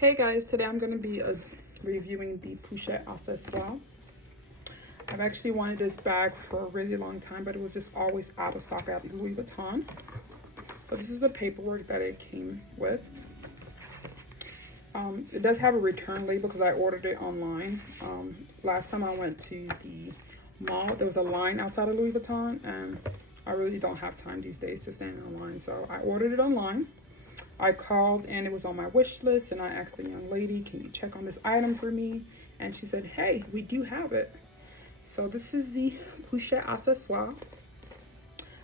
Hey guys, today I'm going to be reviewing the Pochette Accessoires. I've actually wanted this bag for a really long time, but it was just always out of stock at Louis Vuitton. So this is the paperwork that it came with. It does have a return label because I ordered it online. Last time I went to the mall, there was a line outside of Louis Vuitton, and I really don't have time these days to stand in line. So I ordered it online. I called and it was on my wish list, and I asked the young lady, can you check on this item for me? And she said, hey, we do have it. So this is the Pochette Accessoires.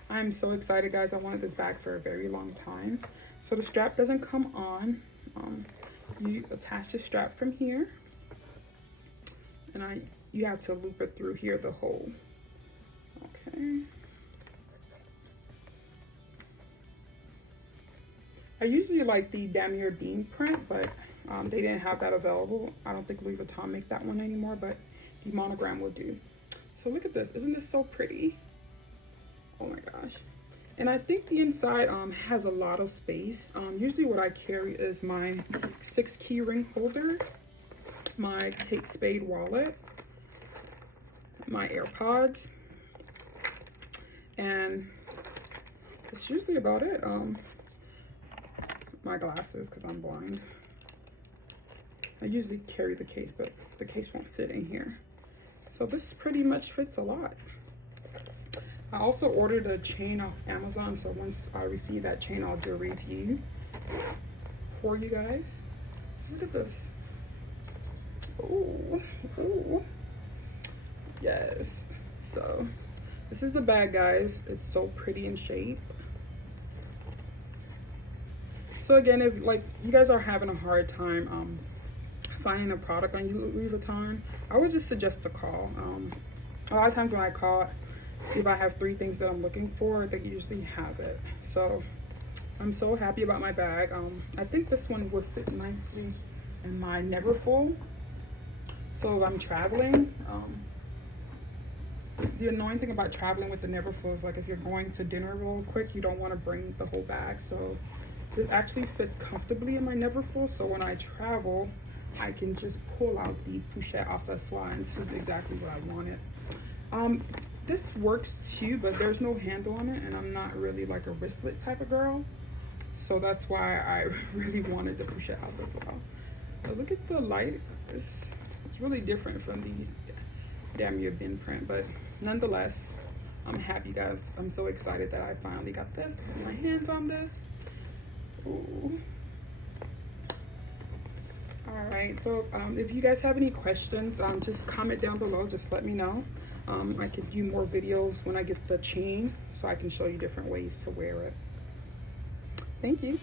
I'm so excited, guys. I wanted this bag for a very long time. So the strap doesn't come on. You attach the strap from here, and you have to loop it through here, the hole. Okay. I usually like the Damier bean print, but they didn't have that available. I don't think Louis Vuitton make that one anymore, but the Monogram will do. So look at this. Isn't this so pretty? Oh my gosh. And I think the inside has a lot of space. Usually what I carry is my 6 key ring holder, my Kate Spade wallet, my AirPods, and that's usually about it. My glasses because I'm blind. I usually carry the case, but the case won't fit in here. So this pretty much fits a lot. I also ordered a chain off Amazon, so once I receive that chain, I'll do a review for you guys. Look at this. Oh, oh, yes. So this is the bag, guys. It's so pretty in shape. So again, if like you guys are having a hard time finding a product on Louis Vuitton, I would just suggest to call. A lot of times when I call, if I have 3 things that I'm looking for, they usually have it. So I'm so happy about my bag. I think this one would fit nicely in my Neverfull. So if I'm traveling, the annoying thing about traveling with the Neverfull is like if you're going to dinner real quick, you don't want to bring the whole bag. So it actually fits comfortably in my Neverfull, so when I travel, I can just pull out the Pochette Accessoires, and this is exactly what I wanted. This works too, but there's no handle on it, and I'm not really like a wristlet type of girl, so that's why I really wanted the Pochette Accessoires. But look at the light. It's really different from the Damier bin print, but nonetheless, I'm happy, guys. I'm so excited that I finally got this, my hands on this. Ooh. All right, so if you guys have any questions, just comment down below. Just let me know. I could do more videos when I get the chain, so I can show you different ways to wear it. Thank you.